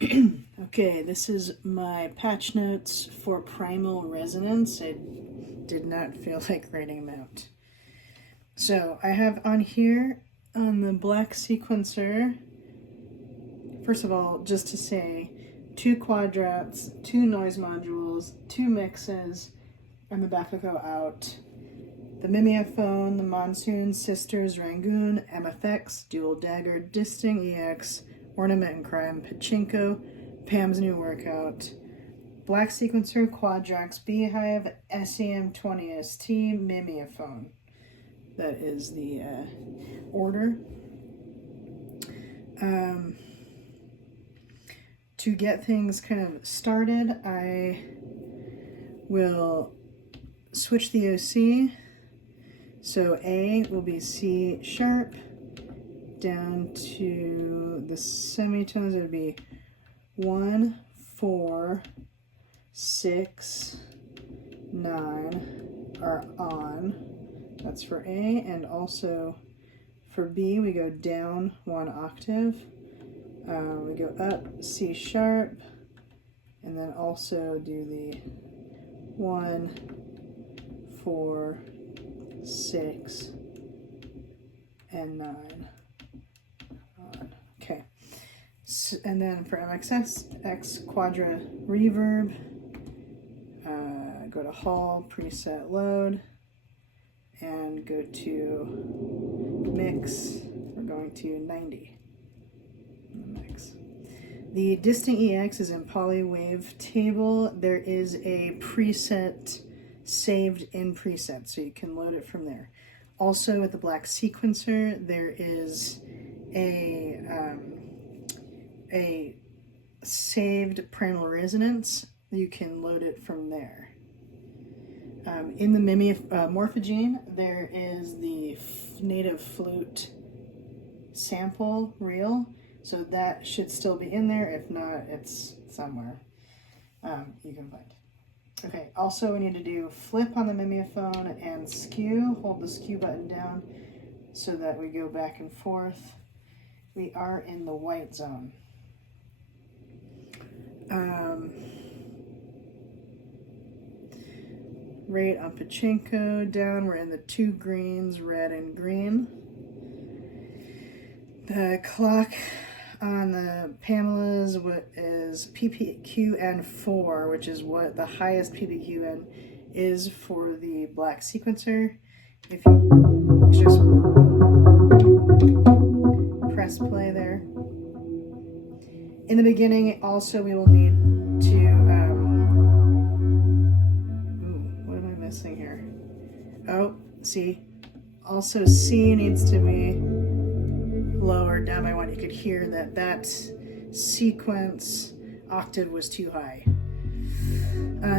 Okay, this is my patch notes for Primal Resonance. I did not feel like writing them out. So I have on here, on the black sequencer, first of all, just to say, 2 quadrats, 2 noise modules, 2 mixes, and the back will go out. The mimeophon, the Monsoon, Sisters, Rangoon, MFX, Dual Dagger, Distinct EX, Ornament and Crime, Pachinko, Pam's New Workout, Black Sequencer, Quadrax, Beehive, SEM20ST, mimeophon. That is the order. To get things kind of started, I will switch the OC. So A will be C sharp, down to the semitones, it would be 1, 4, 6, 9 are on. That's for A, and also for B, we go down 1 octave. We go up C sharp, and then also do the 1, 4, 6, and 9 on. Okay. So, and then for MXS, X quadra reverb, go to Hall, preset load, and go to mix. We're going to 90 in the mix. The Distinct EX is in polywave table. There is a preset saved in preset, so you can load it from there. Also with the black sequencer, there is a saved Primal Resonance. You can load it from there. In the morphagene, there is the native flute sample reel, so that should still be in there. If not, it's somewhere you can find. Okay, also we need to do flip on the mimeophone and skew. Hold the skew button down so that we go back and forth. We are in the white zone. Rate on Pachinko down, we're in the 2 greens, red and green. The clock on the Pamela's is PPQN4, which is what the highest PPQN is for the black sequencer. If you just press play there. In the beginning, also we will need to, what am I missing here? Oh, see, also C needs to be lower down by 1. You could hear that that sequence octave was too high.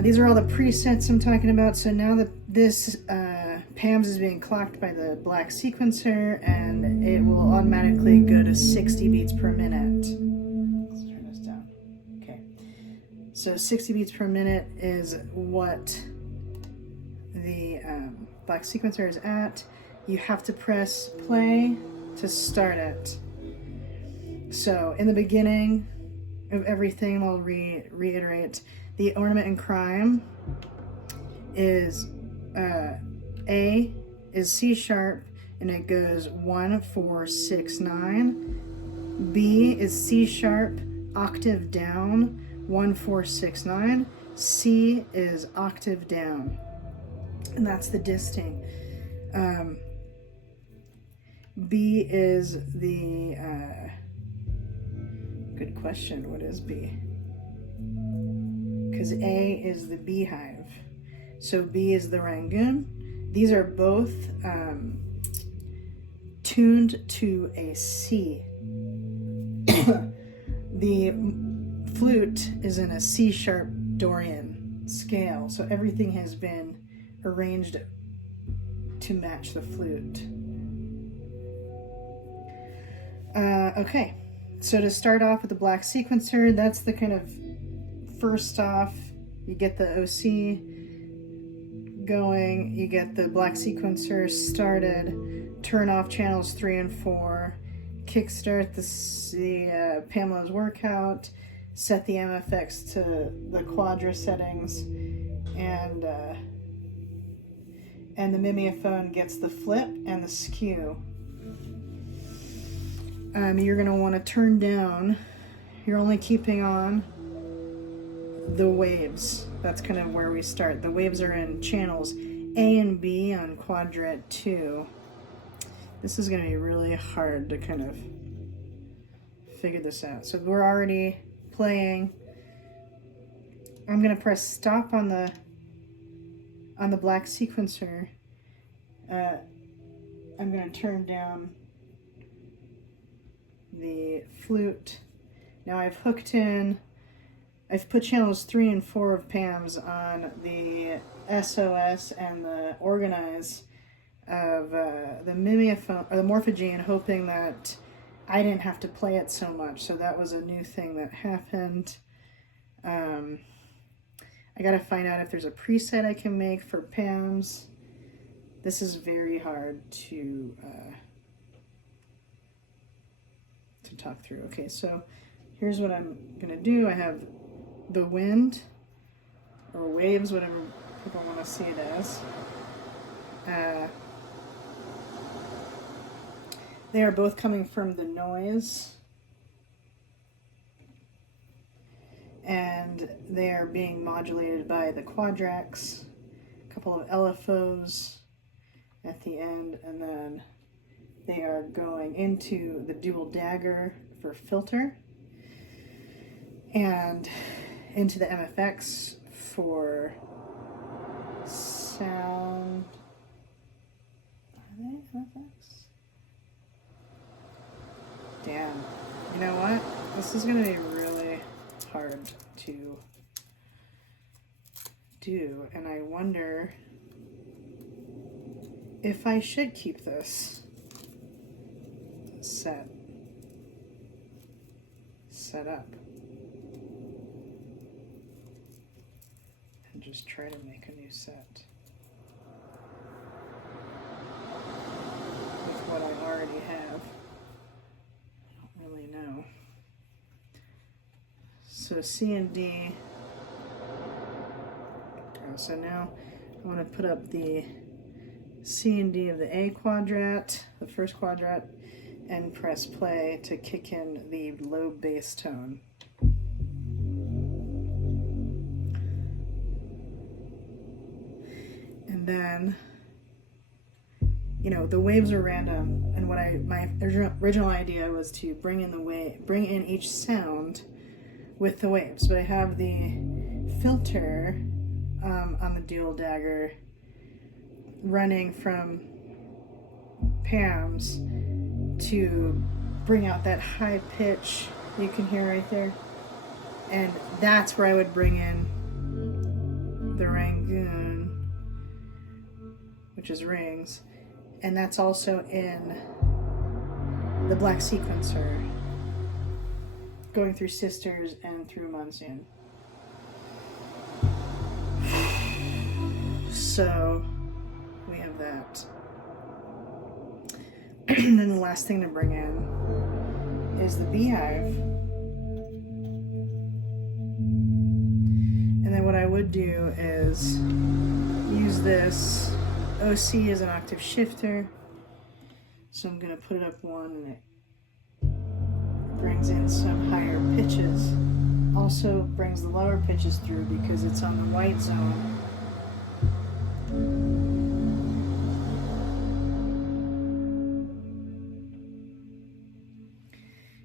These are all the presets I'm talking about. So now that this PAMS is being clocked by the black sequencer, and it will automatically go to 60 beats per minute. Let's turn this down. Okay. So 60 beats per minute is what the black sequencer is at. You have to press play to start it. So in the beginning of everything, I'll reiterate, the Ornament and Crime is A is C sharp, and it goes 1, 4, 6, 9. B is C sharp, octave down, 1, 4, 6, 9. C is octave down, and that's the distinct. B is the, good question, what is B? Because A is the beehive. So B is the Rangoon. These are both tuned to a C. The flute is in a C sharp Dorian scale, so everything has been arranged to match the flute. Okay, so to start off with the black sequencer, that's the kind of first off, you get the OC going, you get the black sequencer started, turn off channels 3 and 4, kickstart the Pamela's workout, set the MFX to the quadra settings, and the mimeophone gets the flip and the skew. You're going to want to turn down, you're only keeping on the waves. That's kind of where we start. The waves are in channels A and B on quadrant 2. This is going to be really hard to kind of figure this out. So we're already playing. I'm going to press stop on the black sequencer. I'm going to turn down the flute. Now I've put channels 3 and 4 of Pam's on the SOS and the organize of the mimeophone, or the morphagene, hoping that I didn't have to play it so much. So that was a new thing that happened. I gotta find out if there's a preset I can make for Pam's. This is very hard to talk through. Okay, so here's what I'm gonna do. I have the wind, or waves, whatever people want to see it as. They are both coming from the noise, and they are being modulated by the quadracs, a couple of LFOs at the end, and then they are going into the dual dagger for filter, and into the MFX for sound. Are they MFX? Damn. You know what? This is going to be really hard to do, and I wonder if I should keep this set up and just try to make a new set with what I already have. I don't really know. So C and D. So now I want to put up the C and D of the A quadrat, the first quadrat, and press play to kick in the low bass tone. And then, you know, the waves are random, and my original idea was to bring in each sound with the waves, but I have the filter on the dual dagger running from Pam's to bring out that high pitch you can hear right there, and that's where I would bring in the Rangoon, which is rings, and that's also in the black sequencer going through sisters and through monsoon. So we have that. And then the last thing to bring in is the beehive. And then what I would do is use this OC as an octave shifter. So I'm going to put it up one, and it brings in some higher pitches. Also brings the lower pitches through because it's on the white zone.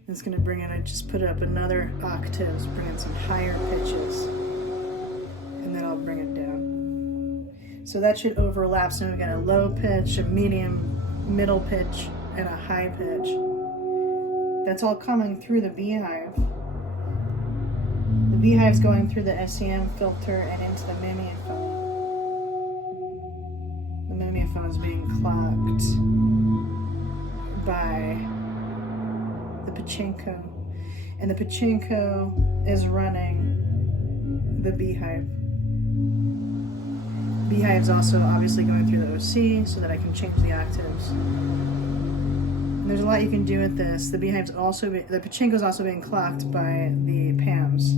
It's going to bring in, I just put up another octaves, bring in some higher pitches, and then I'll bring it down. So that should overlap. So we've got a low pitch, a medium, middle pitch, and a high pitch. That's all coming through the beehive. The beehive's going through the SEM filter and into the mimeophone. The mimeophone is being clocked by the pachinko, and the pachinko is running the beehive. Beehive's also obviously going through the OC so that I can change the octaves. There's a lot you can do with this. The pachinko's also being clocked by the PAMs.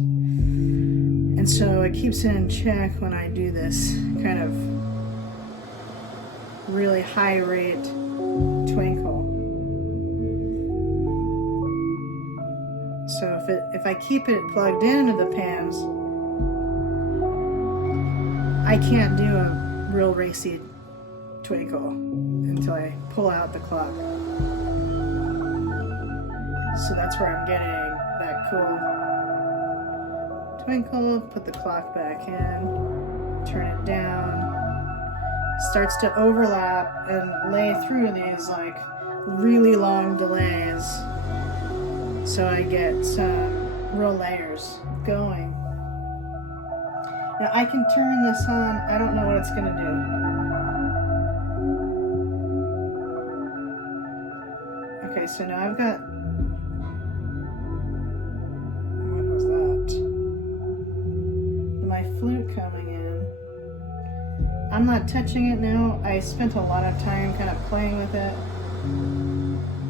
And so it keeps it in check when I do this kind of really high rate twinkle. So if I keep it plugged into the PAMs, I can't do a real racy twinkle until I pull out the clock. So that's where I'm getting that cool twinkle. Put the clock back in, turn it down. Starts to overlap and lay through these like really long delays. So I get some real layers going. Now I can turn this on. I don't know what it's gonna do. Okay, so now I've got, what was that? My flute coming in. I'm not touching it now. I spent a lot of time kind of playing with it.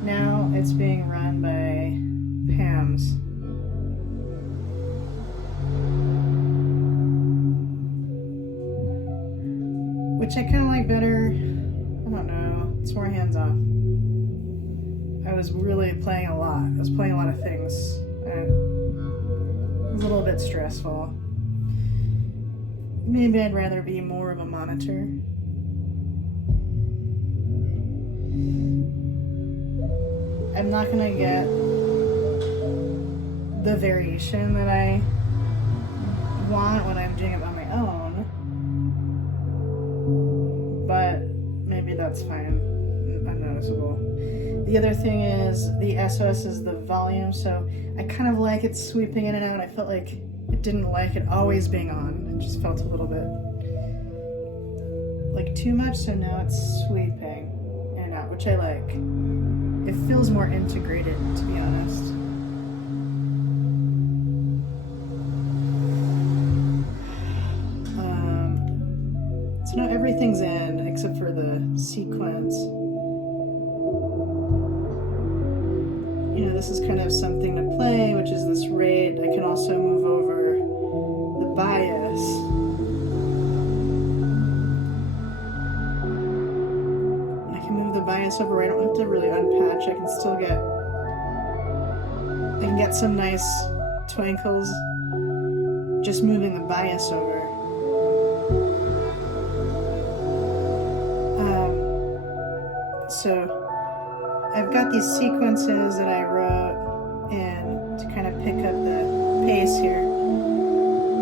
Now it's being run by PAMs. Which I kind of like better. I don't know. It's more hands-off. I was really playing a lot. I was playing a lot of things. And it was a little bit stressful. Maybe I'd rather be more of a monitor. I'm not gonna get the variation that I want when I'm doing it on my own, but maybe that's fine, unnoticeable. The other thing is the SOS is the volume, so I kind of like it sweeping in and out. I felt like it didn't like it always being on. It just felt a little bit like too much, so now it's sweeping in and out, which I like. It feels more integrated, to be honest. So now everything's in except for the sequence. You know, this is kind of something to play, which is this rate. I can also move over the bias. I can move the bias over. I don't have to really unpatch. I can still get some nice twinkles just moving the bias over. So I've got these sequences that I wrote in to kind of pick up the pace here,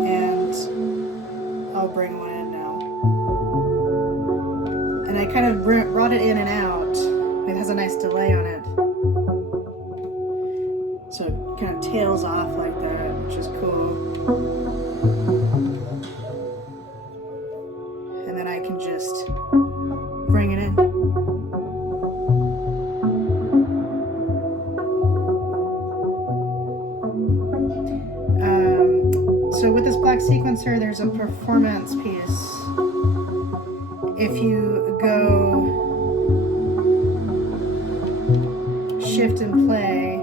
and I'll bring one in now. And I kind of brought it in and out. It has a nice delay on it, so it kind of tails off like that, which is cool. And then I can just bring it in. So with this black sequencer, there's a performance piece. If you go shift and play,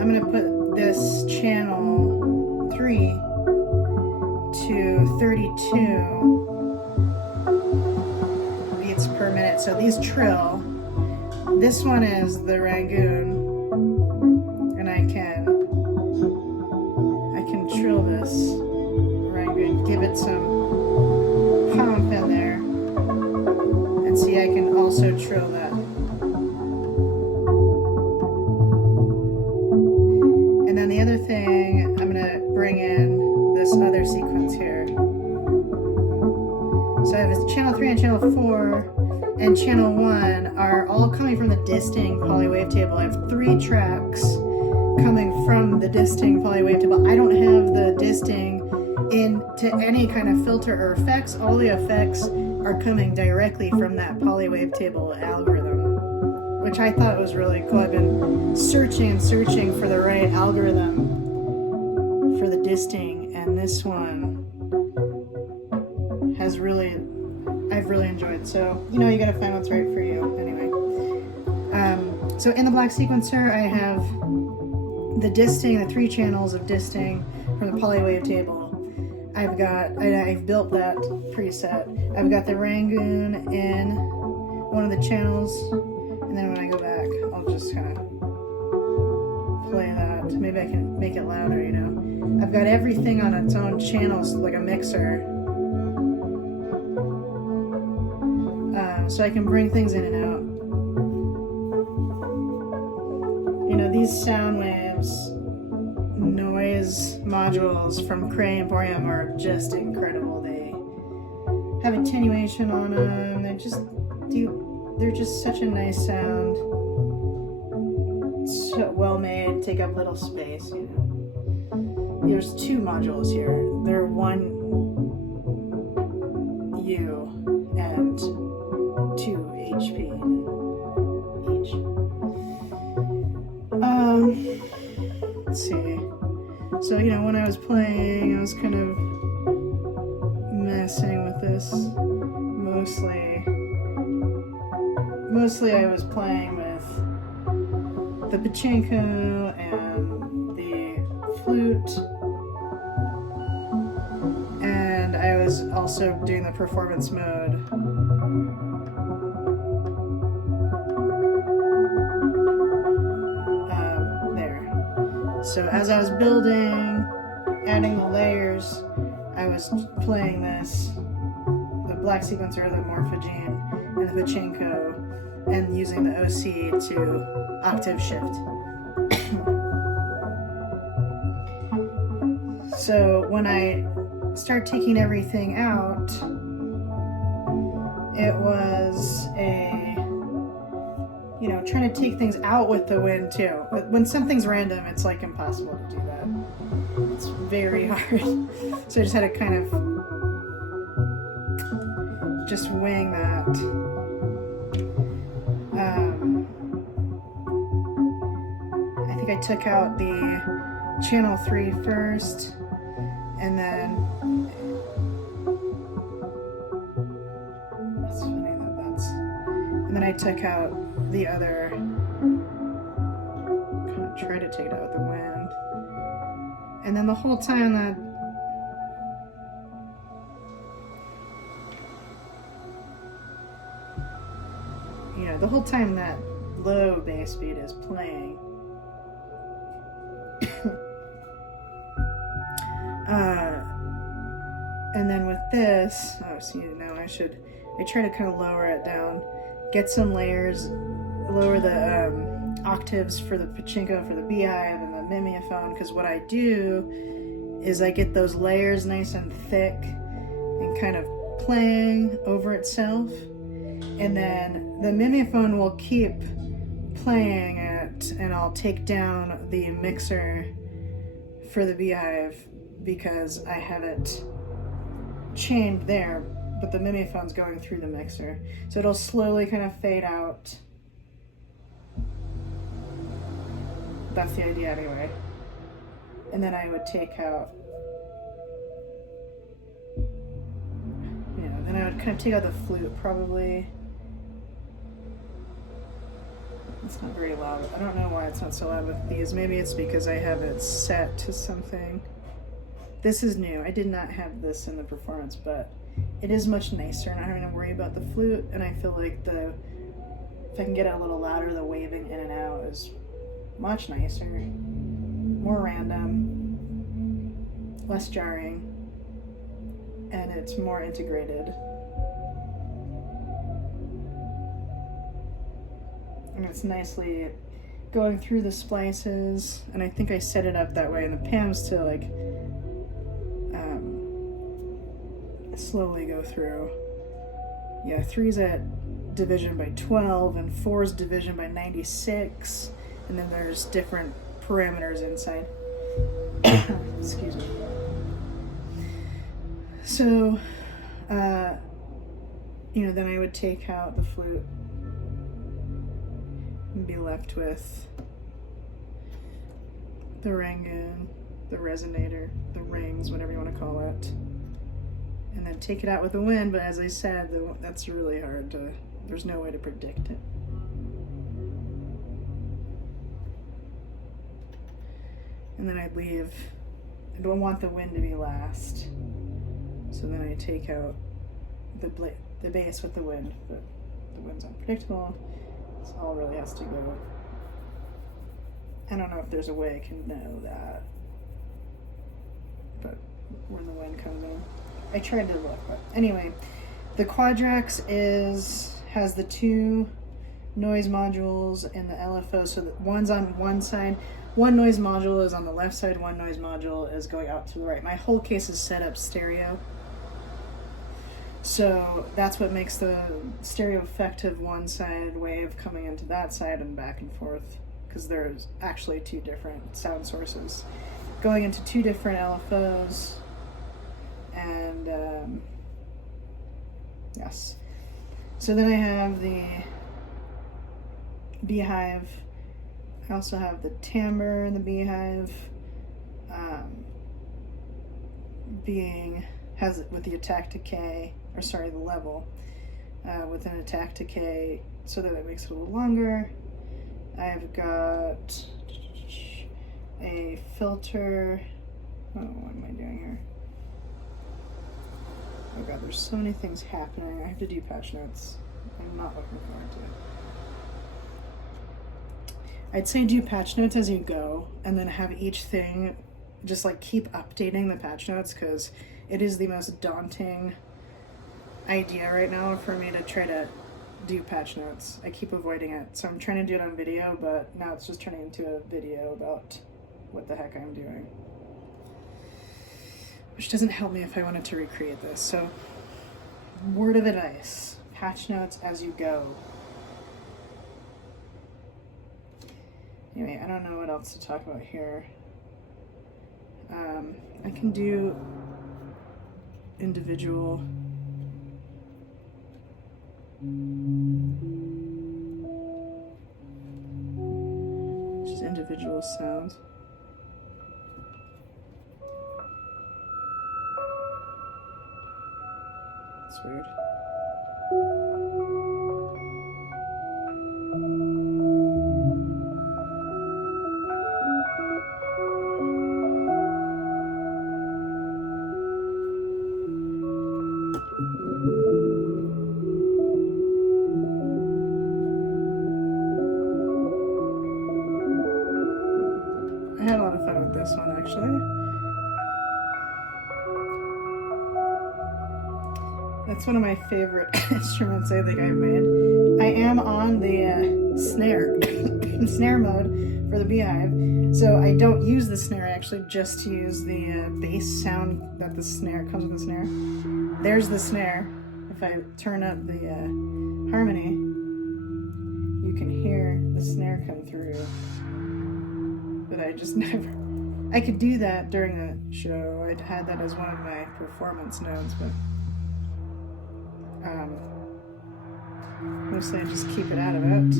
I'm going to put this channel 3 to 32 beats per minute. So these trill. This one is the Rangoon, and I can trill this Rangoon, give it some pump in there, and see I can also trill that. And then the other thing, I'm going to bring in this other sequence here. So I have channel 3 and channel 4 and channel 1 are all coming from the distinct poly wavetable. I have 3 tracks coming from the distinct poly wavetable. I don't have the distinct into any kind of filter or effects. All the effects are coming directly from that poly wavetable algorithm, which I thought was really cool. I've been searching and searching for the right algorithm for the distinct, and this one has I've really enjoyed. So, you know, you gotta find what's right for you anyway. So in the black sequencer, I have the disting, the 3 channels of disting from the polywave table. I've built that preset. I've got the Rangoon in one of the channels, and then when I go back, I'll just kind of play that. Maybe I can make it louder, you know. I've got everything on its own channels, like a mixer. So I can bring things in and out. You know, these sound waves, noise modules from Cray Emporium are just incredible. They have attenuation on them. They're just such a nice sound. So well made, take up little space, you know. There's 2 modules here. They're 1 U and 2 HP each. Let's see. So, you know, when I was playing, I was kind of messing with this. Mostly I was playing with the pachinko and the flute. And I was also doing the performance mode. So as I was building, adding the layers, I was playing this, the black sequencer, the morphagene, and the pachinko, and using the OC to octave shift. So when I start taking everything out, it was trying to take things out with the wind too. When something's random, it's like impossible to do that. It's very hard. So I just had to kind of just wing that. I think I took out the channel 3 first, and then it's funny and then I took out the other, kind of tried to take it out with the wind, and then the whole time that low bass beat is playing, and then with this, I try to kind of lower it down, get some layers, lower the octaves for the pachinko, for the beehive, and the mimeophone, because what I do is I get those layers nice and thick and kind of playing over itself, and then the mimeophone will keep playing it, and I'll take down the mixer for the beehive because I have it chained there, but the mimeophone's going through the mixer, so it'll slowly kind of fade out. That's the idea anyway. And then I would take out, then I would kind of take out the flute probably. It's not very loud. I don't know why it's not so loud with these. Maybe it's because I have it set to something. This is new. I did not have this in the performance, but it is much nicer, not having to worry about the flute, and I feel like if I can get it a little louder, the waving in and out is much nicer, more random, less jarring, and it's more integrated. And it's nicely going through the splices, and I think I set it up that way in the PAMs to like slowly go through. Yeah, 3's at division by 12 and 4's division by 96, and then there's different parameters inside. Excuse me. So then I would take out the flute and be left with the Rangoon, the resonator, the rings, whatever you want to call it, and then take it out with the wind. But as I said, that's really hard to, there's no way to predict it. and then I'd leave. I don't want the wind to be last, so then I take out the bass with the wind, but the wind's unpredictable, so all really has to go. I don't know if there's a way I can know that, but when the wind comes in. I tried to look, but anyway, the Quadrax has the 2 noise modules in the LFO, so that one's on one side, one noise module is on the left side, one noise module is going out to the right. My whole case is set up stereo, so that's what makes the stereo effective one side wave coming into that side and back and forth, because there's actually 2 different sound sources going into 2 different LFOs. And yes, so then I have the beehive. I also have the timbre in the beehive, has it with the attack decay, or sorry, the level with an attack decay, so that it makes it a little longer. I've got a filter. Oh, what am I doing here? Oh god, there's so many things happening. I have to do patch notes. I'm not looking forward to it. I'd say do patch notes as you go, and then have each thing just like keep updating the patch notes, because it is the most daunting idea right now for me to try to do patch notes. I keep avoiding it, so I'm trying to do it on video, but now it's just turning into a video about what the heck I'm doing, which doesn't help me if I wanted to recreate this. So, word of advice, patch notes as you go. Anyway, I don't know what else to talk about here. I can do individual just individual sounds. It's weird. I had a lot of fun with this one, actually. That's one of my favorite instruments I think I've made. I am on the snare, snare mode for the beehive, so I don't use the snare actually, just to use the bass sound that the snare comes with the snare. There's the snare. If I turn up the harmony, you can hear the snare come through. But I just never, I could do that during the show. I'd had that as one of my performance notes, but mostly I just keep it out of it.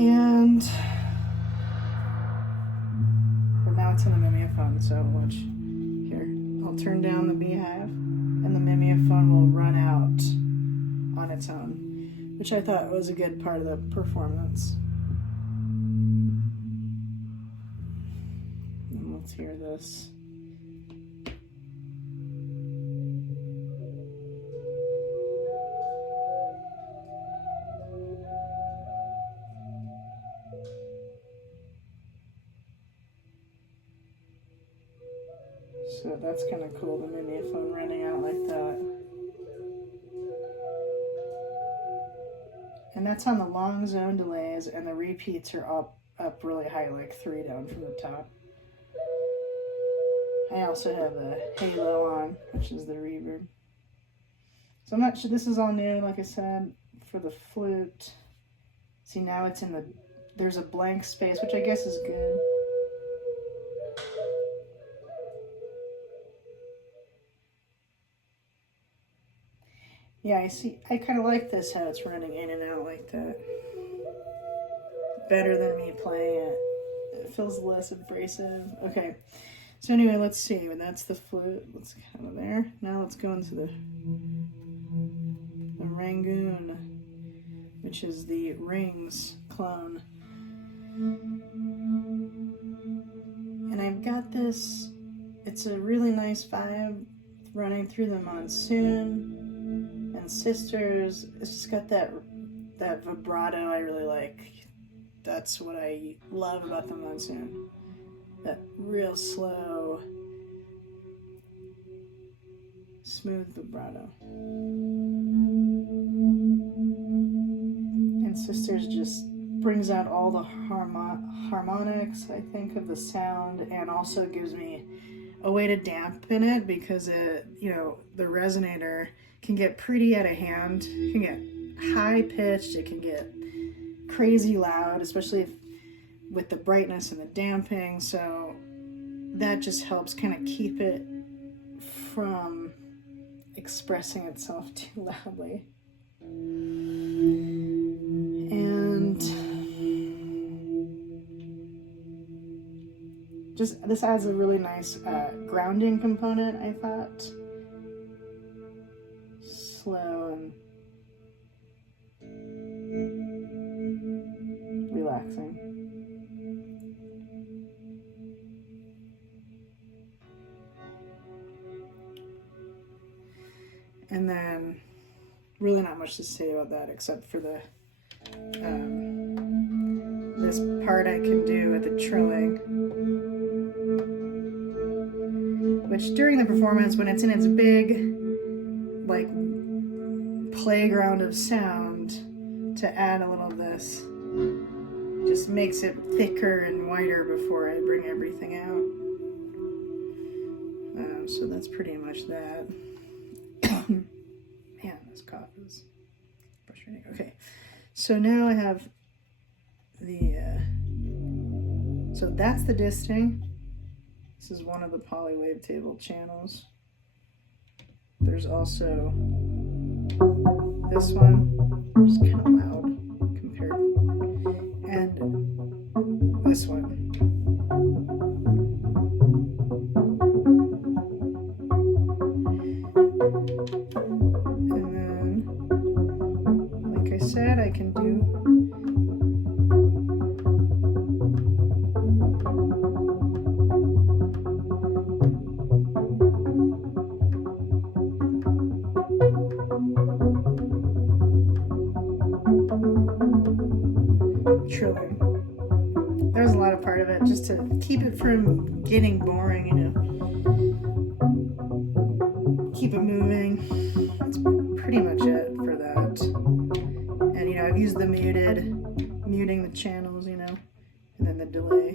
And but now it's in the mimeophon, so watch here. I'll turn down the beehive and the mimeophon will run out on its own, which I thought was a good part of the performance. And let's hear this. So that's kind of cool, the mimeophone running out like that. And that's on the long zone delays, and the repeats are up really high, like 3 down from the top. I also have the halo on, which is the reverb. So I'm not sure, this is all new, like I said, for the flute. See, now it's in there's a blank space, which I guess is good. Yeah, I see. I kind of like this, how it's running in and out like that. Better than me playing it. It feels less abrasive. Okay, so anyway, let's see. And that's the flute. Let's get out of there. Now let's go into the Rangoon, which is the Rings clone. And I've got this, it's a really nice vibe running through the Monsoon and Sisters. It's just got that vibrato I really like. That's what I love about the Monsoon. That real slow, smooth vibrato. And Sisters just brings out all the harmonics, I think, of the sound, and also gives me a way to dampen it, because it, you know, the resonator can get pretty out of hand. It can get high pitched, it can get crazy loud, especially with the brightness and the damping. So that just helps kind of keep it from expressing itself too loudly. And just this adds a really nice grounding component, I thought. Slow and relaxing. And then really not much to say about that except for the this part I can do with the trilling, which during the performance, when it's in its big like playground of sound, to add a little of this just makes it thicker and wider before I bring everything out. So that's pretty much that. Man, this cough is frustrating. Okay, so now I have the so that's the disting. This is one of the poly wavetable channels. There's also this one, which is kind of loud compared, and this one. And then, like I said, I can do trilling. There's a lot of part of it just to keep it from getting boring, you know. Keep it moving. That's pretty much it for that. And, you know, I've used the muting the channels, you know, and then the delay.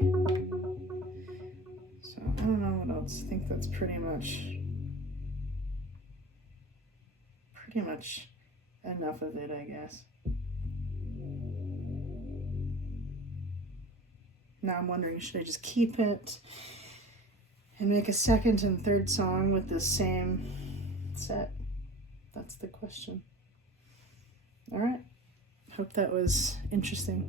So I don't know what else. I think that's pretty much enough of it, I guess. Now I'm wondering, should I just keep it and make a second and third song with the same set? That's the question. All right. Hope that was interesting.